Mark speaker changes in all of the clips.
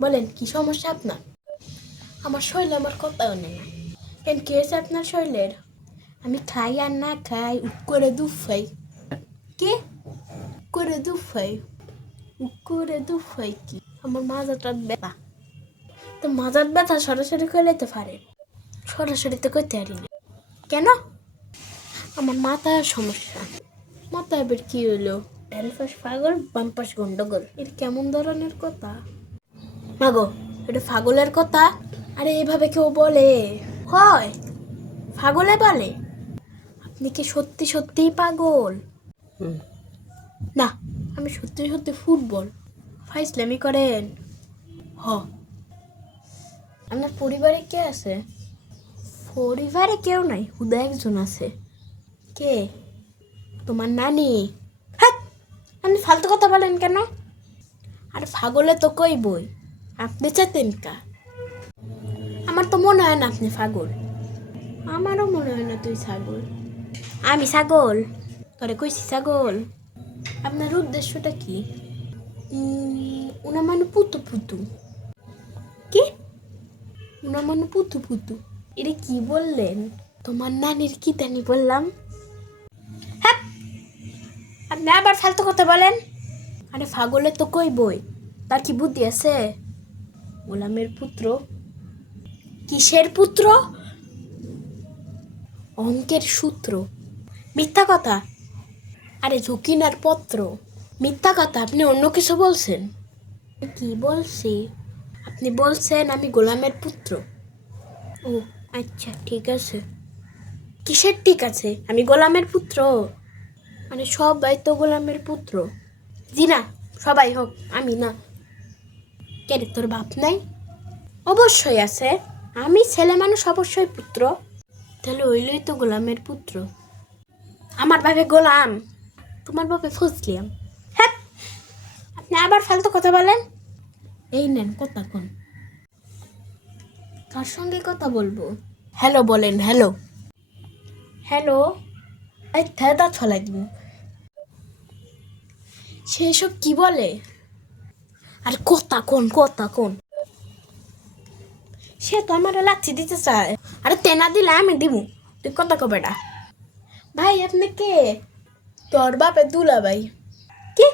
Speaker 1: বলেন, কি সমস্যা আপনার? আমার শরীরে আমার কথাও নেই। কেন, কি আপনার শরীরের? আমি খাই আর না খাই উপ করে দুধ খাই। কি? করে দুধ খাই। উপ করে দুধ খাই কি? আমার মাজাটা ব্যথা। তো মাজার ব্যথা সরাসরি করে তো পারে। সরাসরি তো করতে পারি না। কেন? আমার মাথায় সমস্যা। মাথায় এবার কি ডান পাশ পাগল, বাম পাশ গন্ডগোল। এর কেমন ধরনের কথা? মাগো এটা পাগলের কথা? আরে এভাবে কেউ বলে? হয়। পাগলে বলে? আপনি কি সত্যি সত্যিই পাগল? না আমি সত্যি সত্যি ফুটবল। ফাইসলামি করেন? হ। আপনার পরিবারে কে আছে? পরিবারে কেউ নাই হুদা একজন আছে। কে? তোমার নানি? হ্যাঁ আপনি ফালতু কথা বলেন কেন? আর ফাগলে তো কই বই আপনি চেতেন কা? আমার তো মনে হয় না আপনি ফাগল। আমারও মনে হয় না তুই ছাগল। আমি ছাগল। তোরে কইছি ছাগল। আপনার উদ্দেশ্যটা কি? ওনা মানে পুতু পুতু। কি? ওনা মানে পুতু পুতু। এটা কি বললেন? তোমার নানির কি জানি বললাম। হ্যাঁ। আপনি আবার ফালতু কথা বলেন। আরে ফাগলে তো কই বই তার কি বুদ্ধি আছে? গোলামের পুত্র? কিসের পুত্র? অঙ্কের সূত্র। মিথ্যা কথা। আরে ঝুঁকিনার পত্র। মিথ্যা কথা, আপনি অন্য কিছু বলছেন। কি বলছি? আপনি বলছেন আমি গোলামের পুত্র। ও আচ্ছা ঠিক আছে। কিসের ঠিক আছে? আমি গোলামের পুত্র? মানে সবাই তো গোলামের পুত্র। জি না সবাই হোক, আমি না। কেন তোর বাপ নাই? অবশ্যই আছে। আমি ছেলে মানুষ অবশ্যই পুত্র। তাহলে ওইলই তো গোলামের পুত্র। আমার বাপে গোলাম। তোমার বাপে ফজলিয়াম। হ্যাঁ। আপনি আবার ফালতু কথা বলেন। এই নেন, কথা কোন। কার সঙ্গে কথা বলব? হ্যালো বলেন, হ্যালো। হ্যালো। এই থেদা ছলাই দিব। সেসব কি বলে? আর কথা কোন কথা কোন? সে তো আমার লাচ্ছি দিতে চায়। আরে তেনা দিলে আমি দিব তুই কথা কবেটা ভাই, আপনি কে? তোর বাপে দুলা ভাই। কি?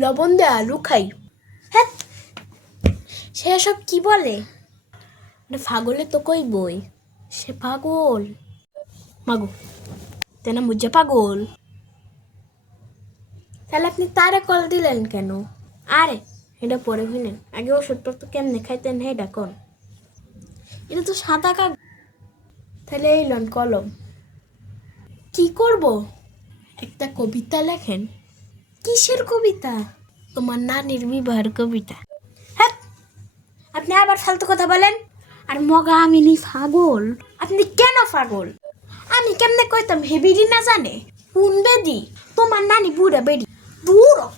Speaker 1: লবণ দে, আলু খাই। হ্যাঁ সে সব কি বলে? পাগলে তো কই বই? সে পাগল। মাগো, তেনা মুজে পাগল। তাহলে আপনি তারে কল দিলেন কেন? আরে এটা পরে হইলেন আগে ওষুধপত্র কেমনে খাইতেন হেটা কোন? এটা তো সাদা কাগ তাহলে এই লন কলম। কি করব? একটা কবিতা লেখেন। কিসের কবিতা? তোমার নানির বিবাহের কবিতা। হ্যাঁ আপনি আবার ফালতু কথা বলেন। আর মগা আমি নি পাগল। আপনি কেন পাগল? আমি কেমনে কইতাম, হেবিডি না জানে? কোন বেদি, তোমার নানি বুড়া বেডি। দূর হ।